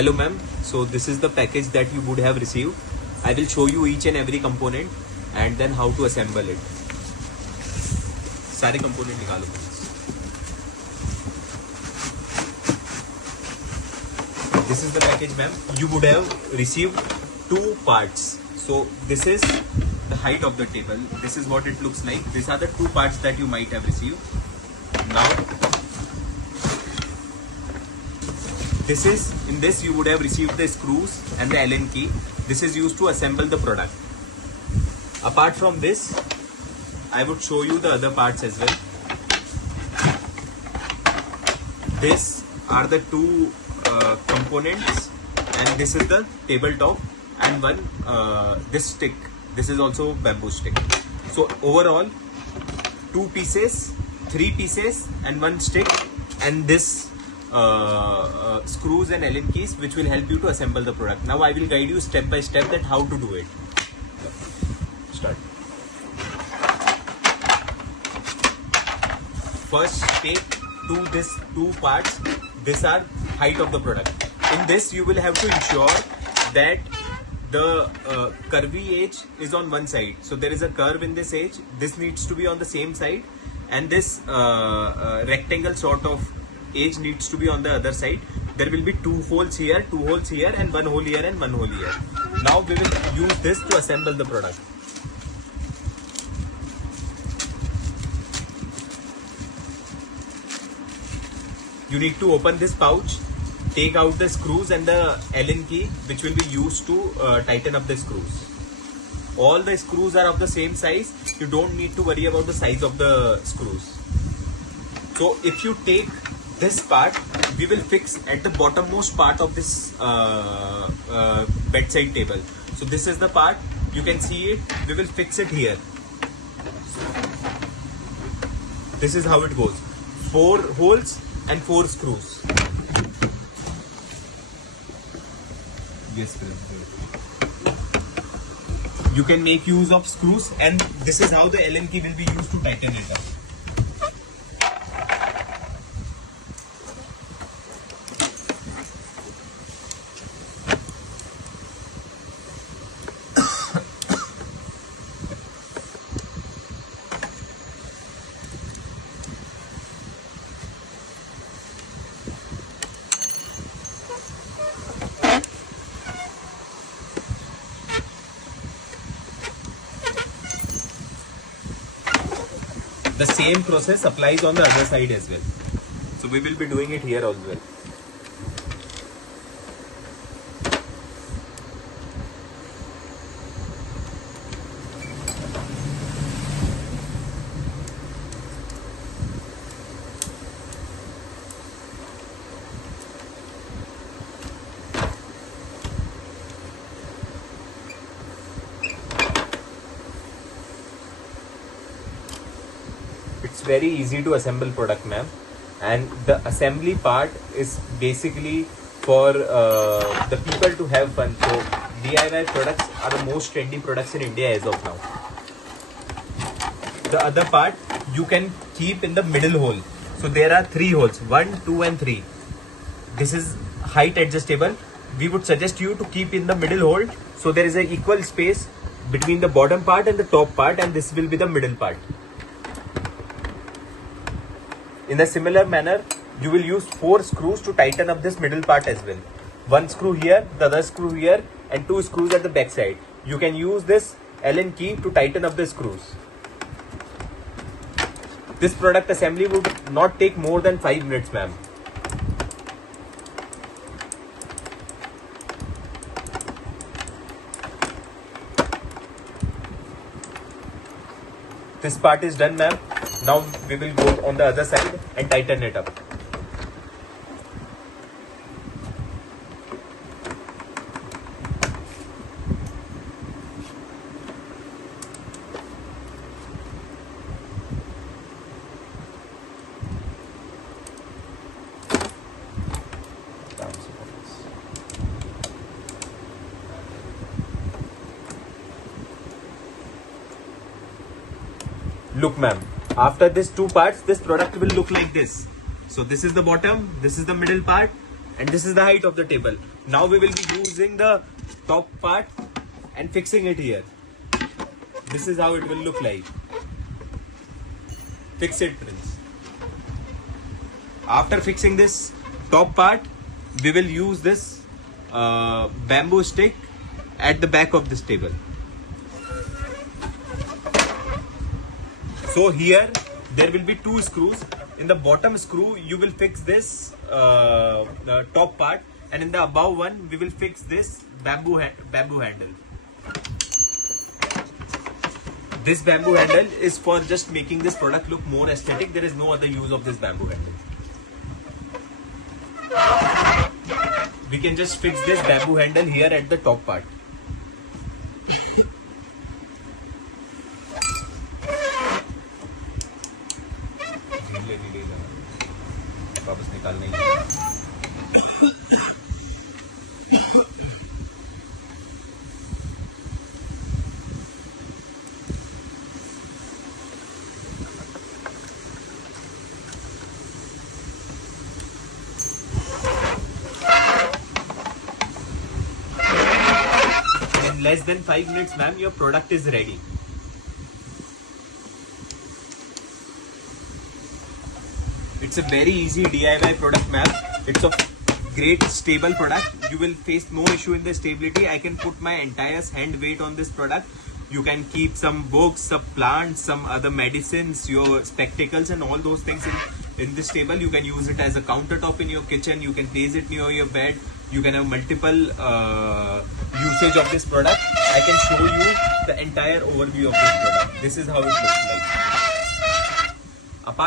Hello ma'am, so this is the package that you would have received. I will show you each and every component and then how to assemble it. सारे component निकालो. This is the package ma'am. You would have received 2 parts. So this is the height of the table. This is what it looks like. These are the 2 parts that you might have received. Now in this you would have received the screws and the Allen key. This is used to assemble the product. Apart from this, I would show you the other parts as well. These are the 2 components, and this is the tabletop, and one this stick. This is also bamboo stick. So overall 2 pieces, 3 pieces and 1 stick, and this screws and Allen keys, which will help you to assemble the product. Now I will guide you step by step that how to do it. Start. First, take these 2 parts. These are height of the product. In this, you will have to ensure that the curvy edge is on one side. So there is a curve in this edge. This needs to be on the same side, and this rectangle sort of edge needs to be on the other side. There will be 2 holes here, 2 holes here, and 1 hole here and 1 hole here. Now we will use this to assemble the product. You need to open this pouch, take out the screws and the Allen key, which will be used to tighten up the screws. All the screws are of the same size. You don't need to worry about the size of the screws. So if you take this part, we will fix at the bottommost part of this bedside table. So this is the part, you can see it. We will fix it here. This is how it goes. 4 holes and 4 screws. Yes, you can make use of screws, and this is how the Allen key will be used to tighten it up. The same process applies on the other side as well. So we will be doing it here as well. It's very easy to assemble product, ma'am, and the assembly part is basically for the people to have fun. So DIY products are the most trendy products in India as of now. The other part you can keep in the middle hole. So there are 3 holes, 1, 2 and 3. This is height adjustable. We would suggest you to keep in the middle hole, so there is an equal space between the bottom part and the top part, and this will be the middle part. In a similar manner, you will use 4 screws to tighten up this middle part as well. 1 screw here, the other screw here, and 2 screws at the back side. You can use this Allen key to tighten up the screws. This product assembly would not take more than 5 minutes, ma'am. This part is done, ma'am. Now we will go on the other side and tighten it up. Look, ma'am, after these 2 parts, this product will look like this. So this is the bottom, this is the middle part, and this is the height of the table. Now we will be using the top part and fixing it here. This is how it will look like. Fix it, Prince. After fixing this top part, we will use this bamboo stick at the back of this table. So here there will be two screws. In the bottom screw you will fix this the top part, and in the above one we will fix this bamboo handle. This bamboo handle is for just making this product look more aesthetic. There is no other use of this bamboo handle. We can just fix this bamboo handle here at the top part. वापस निकालना ही है. In less than 5 minutes, ma'am, your product is ready. It's a very easy DIY product, ma'am. It's a great stable product. You will face no issue in the stability. I can put my entire hand weight on this product. You can keep some books, some plants, some other medicines, your spectacles and all those things in this table. You can use it as a countertop in your kitchen. You can place it near your bed. You can have multiple usage of this product. I can show you the entire overview of this product. This is how it looks like.